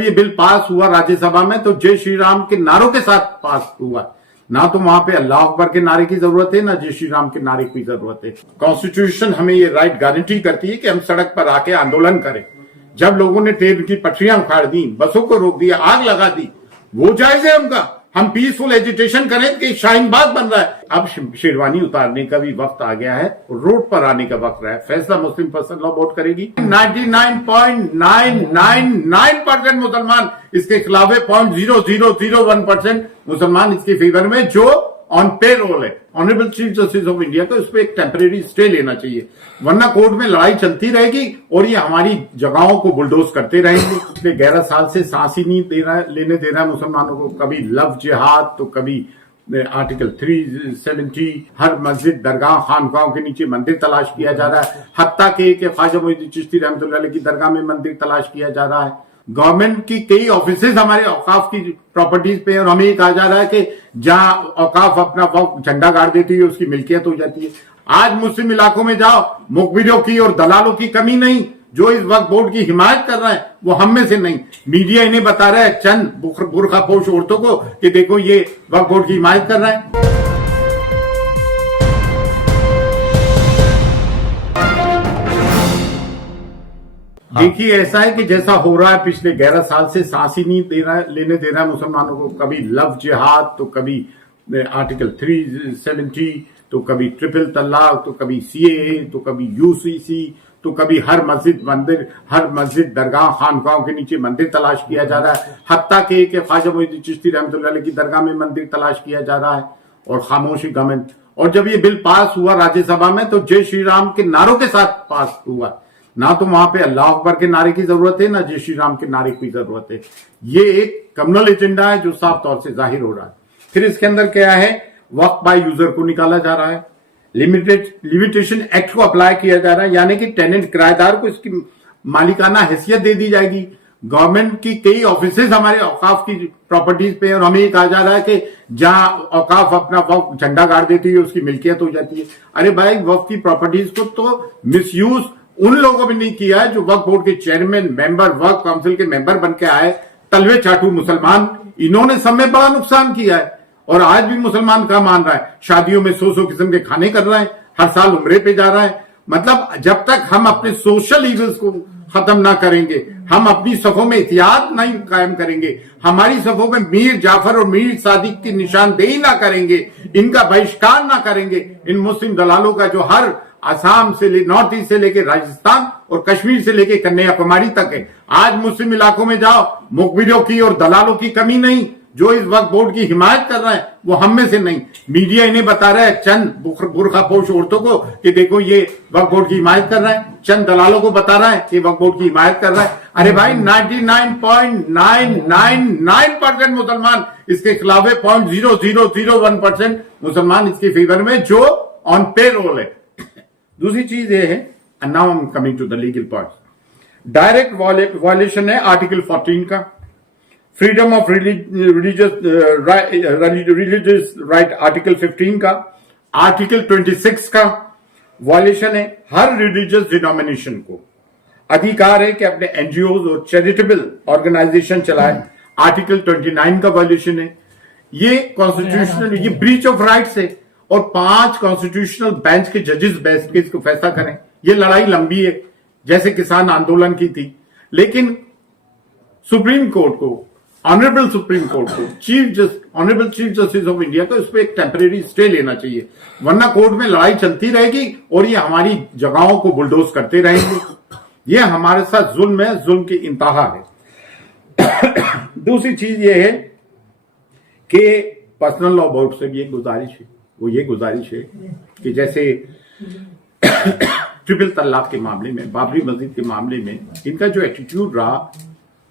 ये bill pass हुआ राज्यसभा में तो जय श्री राम के नारों के साथ पास हुआ। ना तो वहां पे अल्लाह अकबर के नारे की जरूरत है, ना जय श्री राम के नारे की जरूरत है। कॉन्स्टिट्यूशन हमें ये राइट गारंटी करती है कि हम सड़क पर आके आंदोलन करें। जब लोगों ने ट्रेन की पटरियां उखाड़ दी, बसों को रोक दिया, आग लगा दी, वो जायज है उनका। हम पीसफुल एजिटेशन करें कि शाहीन बाग बन रहा है। अब शेरवानी उतारने का भी वक्त आ गया है, रोड पर आने का वक्त रहा है। फैसला मुस्लिम पर्सन लॉ वोट करेगी। 99.999% मुसलमान इसके खिलाफ है, 0.0001% मुसलमान इसके फेवर में, जो ऑन पे रोल है। Honourable chief justice of India को इस पर एक टेम्परेरी स्टे लेना चाहिए, वरना कोर्ट में लड़ाई चलती रहेगी और ये हमारी जगहों को बुलडोज करते रहेंगे। पिछले 11 साल से सांस ही नहीं लेने दे रहा है मुसलमानों को। कभी लव जिहाद तो कभी आर्टिकल 370, हर मस्जिद दरगाह खानकाहों के नीचे मंदिर तलाश किया जा रहा है। हत्ता के ख्वाजा मोइनुद्दीन चिश्ती रहमतुल्लाह अलैह की दरगाह में मंदिर तलाश किया जा रहा है। गवर्नमेंट की कई ऑफिसेज हमारे औकाफ की प्रॉपर्टीज पे, और हमें ये कहा जा रहा है कि जहां औकाफ अपना वक्त झंडा गाड़ देती है उसकी मिल्कियत हो जाती है। आज मुस्लिम इलाकों में जाओ, मुखबिरों की और दलालों की कमी नहीं। जो इस वक्त बोर्ड की हिमायत कर रहे हैं वो हम में से नहीं। मीडिया इन्हें बता रहा है, चंद बुर्खापोश औरतों को, कि देखो ये वक्त बोर्ड की हिमायत कर रहा है। देखिए, ऐसा है कि जैसा हो रहा है पिछले 11 साल से सांस ही नहीं लेने दे रहा है मुसलमानों को। कभी लव जिहाद तो कभी आर्टिकल 370, तो कभी ट्रिपल तलाक, तो कभी सीएए, तो कभी यूसीसी, तो कभी हर मस्जिद दरगाह खानकाहों के नीचे मंदिर तलाश किया जा रहा है। हत्ता के ख्वाजा मोइनुद्दीन चिश्ती रहमतुल्लाह अलैह की दरगाह में मंदिर तलाश किया जा रहा है, और खामोशी गवर्नमेंट। और जब ये बिल पास हुआ राज्यसभा में तो जय श्री राम के नारों के साथ पास हुआ। ना तो वहां पे अल्लाह अकबर के नारे की जरूरत है, ना जय श्री राम के नारे की जरूरत है। ये एक कम्युनल एजेंडा है जो साफ तौर से जाहिर हो रहा है। फिर इसके अंदर क्या है, वक्त बाय यूजर को निकाला जा रहा है, लिमिटेशन एक्ट को अप्लाई किया जा रहा है, यानी कि टेनेंट किराएदार को इसकी मालिकाना हैसियत दे दी जाएगी। गवर्नमेंट की कई ऑफिसेज हमारे औकाफ की प्रॉपर्टीज पे, और हमें ये कहा जा रहा है कि जहां औकाफ अपना वक्त झंडा गाड़ देती है उसकी मिल्कियत हो जाती है। अरे भाई, वक्त की प्रॉपर्टीज को तो मिसयूज उन लोगों ने नहीं किया है जो वक्फ बोर्ड के चेयरमैन, मेंबर, वक्फ काउंसिल के मेंबर बन के आए, तलवे चाटू मुसलमान। इन्होंने सब में बड़ा नुकसान किया है। और आज भी मुसलमान क्या मान रहा है, शादियों में 100 किस्म के खाने कर रहा है, हर साल उम्रे पे जा रहा है। मतलब जब तक हम अपने सोशल इविल्स को खत्म ना करेंगे, हम अपनी सफों में एहतियात नहीं कायम करेंगे, हमारी सफों में मीर जाफर और मीर सादिक की निशानदेही ना करेंगे, इनका बहिष्कार ना करेंगे, इन मुस्लिम दलालों का जो हर असम से नॉर्थ ईस्ट से लेकर राजस्थान और कश्मीर से लेकर कन्याकुमारी तक है। आज मुस्लिम इलाकों में जाओ, मुखबिरों की और दलालों की कमी नहीं। जो इस वक्त बोर्ड की हिमायत कर रहे हैं वो हम में से नहीं। मीडिया इन्हें बता रहा है, चंद बुर्खापोश औरतों को, कि देखो ये वक्त बोर्ड की हिमायत कर रहा है। चंद दलालों को बता रहा है कि वक्त बोर्ड की हिमायत कर रहा है। अरे भाई, 99.999% मुसलमान इसके खिलाफ है, 0.0001% मुसलमान इसके फेवर में, जो ऑन पे रोल है। दूसरी चीज ये है, now I am coming to the legal point. Direct violation है आर्टिकल 14 का, freedom of religious right article 15 का, आर्टिकल 26 का वायलेशन है। हर रिलीजियस डिनोमिनेशन को अधिकार है कि अपने एनजीओ और चैरिटेबल ऑर्गेनाइजेशन चलाए, आर्टिकल 29 का वायलेशन है। ये कॉन्स्टिट्यूशनल, ये ब्रीच ऑफ राइट्स है, और 5 कॉन्स्टिट्यूशनल बेंच के जजेस बैठ के इसको फैसला करें। ये लड़ाई लंबी है, जैसे किसान आंदोलन की थी, लेकिन सुप्रीम कोर्ट को, ऑनरेबल सुप्रीम कोर्ट को, honourable chief justice of India को इस पर एक टेम्परेरी स्टे लेना चाहिए, वरना कोर्ट में लड़ाई चलती रहेगी और ये हमारी जगहों को बुलडोज करते रहेंगे। ये हमारे साथ जुल्म है, जुल्म की इंतहा है। दूसरी चीज ये है कि पर्सनल लॉ बोर्ड से भी एक गुजारिश है, वो ये गुजारिश है कि जैसे ट्रिपल तलाक के मामले में, बाबरी मस्जिद के मामले में इनका जो एटीट्यूड रहा,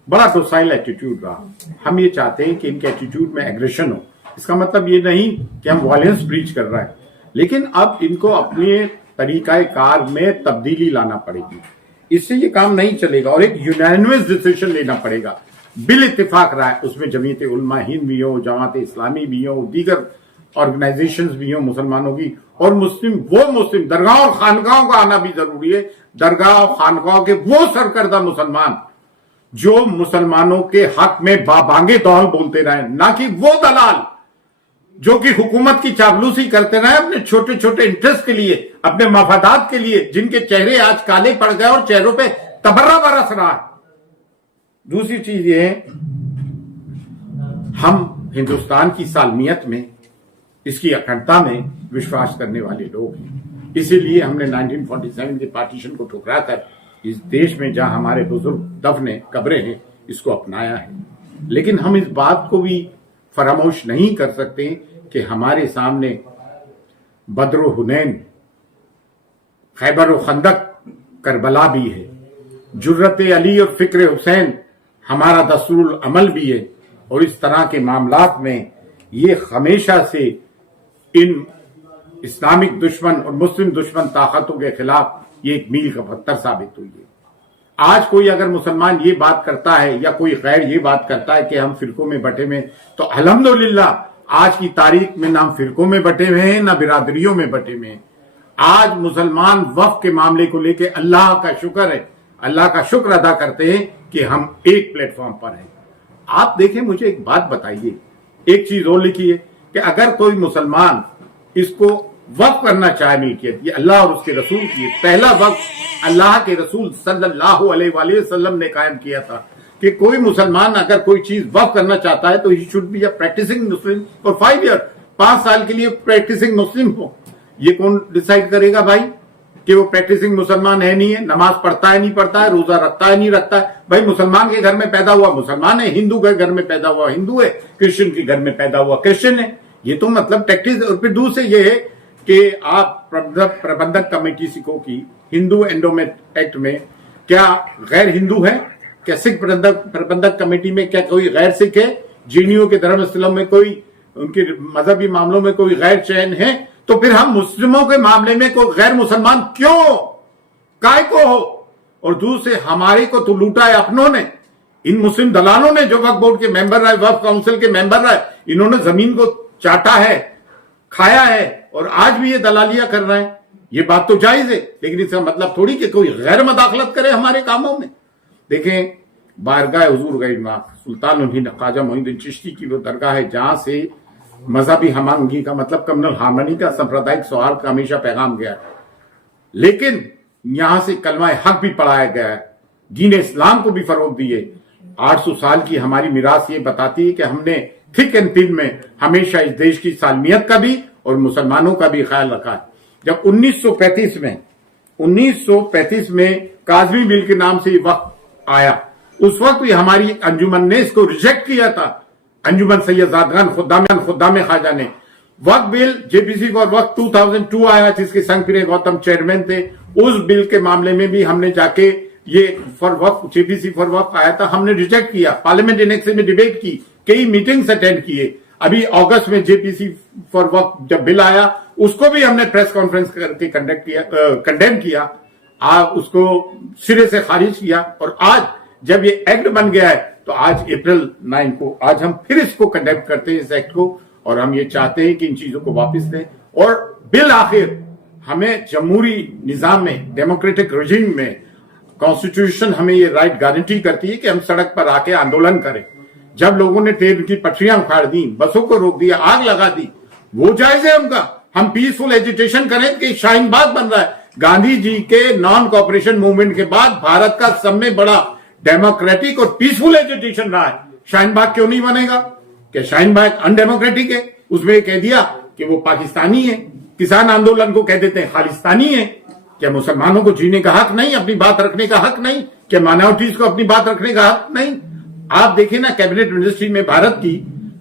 बड़ा डोसाइल एटीट्यूड रहा। हम ये चाहते हैं कि इनके एटीट्यूड में एग्रेशन हो। इसका मतलब ये नहीं कि हम वायलेंस ब्रीच कर रहे हैं, लेकिन अब इनको अपने तरीकाए कार में तब्दीली लाना पड़ेगी। इससे ये काम नहीं चलेगा और एक यूनानिमस डिसीजन लेना पड़ेगा। बिल इत्तेफाक रहा है, उसमें जमीयत उलमा हिंद भी हो, जमात इस्लामी भी हो, दीगर ऑर्गेनाइजेशंस भी हो मुसलमानों की, और मुस्लिम दरगाह और खानकाहों का आना भी जरूरी है। दरगाह और खानकाहों के वो सरकर्दा मुसलमान जो मुसलमानों के हक में बाबांगे दौल बोलते रहे, ना कि वो दलाल जो कि हुकूमत की चापलूसी करते रहे अपने छोटे छोटे इंटरेस्ट के लिए, अपने मफादात के लिए, जिनके चेहरे आज काले पड़ गए और चेहरों पे तबर्रा बरस रहा है। दूसरी चीज ये है, हम हिंदुस्तान की सालमियत में, इसकी अखंडता में विश्वास करने वाले लोग हैं। इसीलिए हमने 1947 के पार्टीशन को ठुकराकर इस देश में जहां हमारे बुजुर्ग दफने कब्रें हैं, इसको अपनाया है। लेकिन हम इस बात को भी फरामोश नहीं कर सकते कि हमारे सामने बद्र हुनैन, खैबर खंदक, करबला भी है, जुर्रत अली और फिक्र हुसैन हमारा दस्तूरुल अमल भी है। और इस तरह के मामलात में ये हमेशा से इन इस्लामिक दुश्मन और मुस्लिम दुश्मन ताकतों के खिलाफ ये एक मील का पत्थर साबित हुई है। आज कोई अगर मुसलमान ये बात करता है या कोई गैर ये बात करता है कि हम फिरकों में बटे हुए, तो अल्हम्दुलिल्लाह आज की तारीख में ना हम फिरकों में बटे हुए हैं, ना बिरादरियों में बटे हुए हैं। आज मुसलमान वक्फ के मामले को लेकर अल्लाह का शुक्र है, अल्लाह का शुक्र अदा करते हैं कि हम एक प्लेटफॉर्म पर हैं। आप देखें, मुझे एक बात बताइए, एक चीज और लिखी है कि अगर कोई मुसलमान इसको वक्फ करना चाहे मिल्कियत, ये अल्लाह और उसके रसूल की है। पहला वक्फ अल्लाह के रसूल सल्लल्लाहु अलैहि वसल्लम ने कायम किया था कि कोई मुसलमान अगर कोई चीज वक्फ करना चाहता है तो he should be a practising Muslim for 5 year, 5 साल के लिए प्रैक्टिसिंग मुस्लिम हो। ये कौन डिसाइड करेगा भाई कि वो प्रैक्टिसिंग मुसलमान है नहीं है, नमाज पढ़ता है नहीं पढ़ता है, रोजा रखता है नहीं रखता है? भाई मुसलमान के घर में पैदा हुआ मुसलमान है, हिंदू के घर में पैदा हुआ हिंदू है, क्रिश्चियन के घर में पैदा हुआ क्रिश्चियन है। ये तो मतलब प्रैक्टिस। और फिर दूसरे ये है कि आप प्रबंधक कमेटी सिखों की हिंदू एंडोमेंट एक्ट में क्या गैर हिंदू है? क्या सिख प्रबंधक कमेटी में क्या कोई गैर सिख है? जीनियों के धर्मस्थलों में कोई, उनके मजहबी मामलों में कोई गैर चयन है? तो फिर हम मुस्लिमों के मामले में कोई गैर मुसलमान क्यों, काय को हो? और दूसरे हमारे को तो लूटा है अपनों ने, इन मुस्लिम दलालों ने, जो वक्फ बोर्ड के मेंबर रहे, वक्फ काउंसिल के मेंबर रहे, इन्होंने जमीन को चाटा है, खाया है और आज भी ये दलालियां कर रहे हैं। ये बात तो जायज है, लेकिन इसका मतलब थोड़ी कि कोई गैर मदाखलत करे हमारे कामों में। देखें, बारगाह हुजूर गरीब सुल्तान ख्वाजा मोइनुद्दीन चिश्ती की वो दरगाह है जहां से मजहबी हमआहंगी का मतलब कम्युनल हार्मनी का, सांप्रदायिक सौहार्द का हमेशा पैगाम गया है। लेकिन यहां से कलमा हक भी पढ़ाया गया है, दीन इस्लाम को भी फरोग दिए। 800 साल की हमारी मिरास ये बताती है कि हमने थिक एंड थिन में हमेशा इस देश की सालमियत का भी और मुसलमानों का भी ख्याल रखा है। जब 1935 में काजमी बिल के नाम से वक्त आया, उस वक्त भी हमारी अंजुमन ने इसको रिजेक्ट किया था। अंजुमन सैयदादगान खुद्दाम ख्वाजा ने वक्त बिल, जेपीसी फॉर वक्त 2002 आया जिसके संग फिर गौतम चेयरमैन थे। उस बिल के मामले में भी हमने जाके ये फॉर वक्त, जेपीसी फॉर वक्त आया था, हमने रिजेक्ट किया। पार्लियामेंट इनेक्शन में डिबेट की, कई मीटिंग्स अटेंड किए। अभी अगस्त में जेपीसी फॉर वक्त जब बिल आया, उसको भी हमने प्रेस कॉन्फ्रेंस करके कंडेम किया, उसको सिरे से खारिज किया। और आज जब ये एक्ट बन गया है तो आज अप्रैल 9 को आज हम फिर इसको कंडेम करते हैं, इस एक्ट को, और हम ये चाहते हैं कि इन चीजों को वापस दें। और बिल आखिर हमें जमहूरी निजाम में, डेमोक्रेटिक रेजिम में कॉन्स्टिट्यूशन हमें ये राइट गारंटी करती है कि हम सड़क पर आके आंदोलन करें। जब लोगों ने ट्रेन की पटरियां उखाड़ दी, बसों को रोक दिया, आग लगा दी, वो जायज है उनका। हम पीसफुल एजिटेशन करें कि शाहीन बाग बन रहा है। गांधी जी के नॉन कॉपरेशन मूवमेंट के बाद भारत का सब में बड़ा डेमोक्रेटिक और पीसफुल एजिटेशन रहा है। शाहीन बाग क्यों नहीं बनेगा? क्या शाहीन बाग अनडेमोक्रेटिक है? उसमें कह दिया कि वो पाकिस्तानी है। किसान आंदोलन को कह देते हैं खालिस्तानी है। क्या मुसलमानों को जीने का हक नहीं, अपनी बात रखने का हक नहीं? क्या माइनॉरिटीज को अपनी बात रखने का हक नहीं? आप देखिए ना, कैबिनेट मिनिस्ट्री में भारत की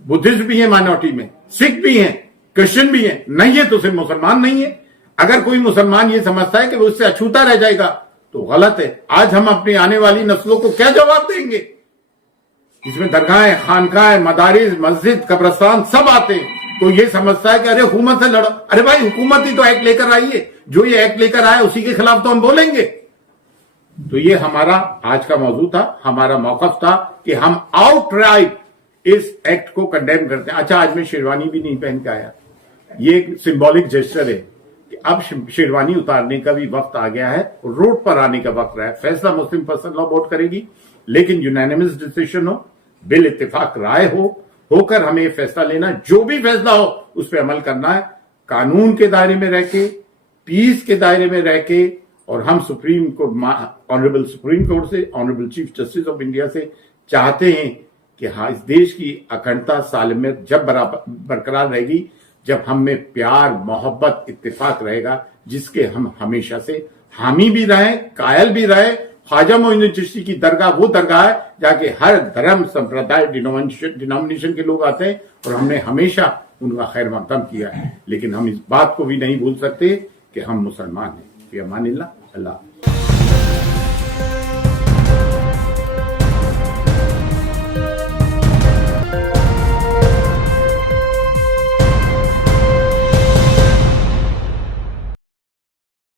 बुद्धिस्ट भी है, माइनॉरिटी में सिख भी है, क्रिश्चियन भी है, नहीं है तो सिर्फ मुसलमान नहीं है। अगर कोई मुसलमान ये समझता है कि वो उससे अछूता रह जाएगा तो गलत है। आज हम अपनी आने वाली नस्लों को क्या जवाब देंगे? इसमें दरगाहें, खानकाहें, मदारिस, मस्जिद, कब्रिस्तान सब आते हैं। तो ये समझता है कि अरे हुकूमत से लड़ो। अरे भाई, हुकूमत ही तो एक्ट लेकर आई है, जो ये एक्ट लेकर आया उसी के खिलाफ तो हम बोलेंगे। तो ये हमारा आज का मौजू था, हमारा मौकफ था कि हम आउटराइट इस एक्ट को कंडेम करते हैं। अच्छा, आज मैं शेरवानी भी नहीं पहन के आया, ये एक सिंबॉलिक जेस्चर है कि अब शेरवानी उतारने का भी वक्त आ गया है, रोड पर आने का वक्त रहा है। फैसला मुस्लिम पर्सनल लॉ बोर्ड करेगी, लेकिन यूनानिमस डिसीजन हो, बिल इत्तेफाक राय होकर हमें ये फैसला लेना, जो भी फैसला हो उस पर अमल करना है, कानून के दायरे में रह के, पीस के दायरे में रह के। और हम supreme court, honourable supreme court से, honourable chief justice of India से चाहते हैं कि हाँ, इस देश की अखंडता सालमियत जब बरकरार रहेगी, जब हम में प्यार, मोहब्बत, इत्तेफाक रहेगा, जिसके हम हमेशा से हामी भी रहे, कायल भी रहे। ख्वाजा मोइनुद्दीन चिश्ती की दरगाह वो दरगाह है जाके हर धर्म, संप्रदाय, डिनोमिनेशन के लोग आते हैं और हमने हमेशा उनका खैर मकदम किया है। लेकिन हम इस बात को भी नहीं भूल सकते कि हम मुसलमान हैं। फिर अमानिल्लाह, अल्लाह।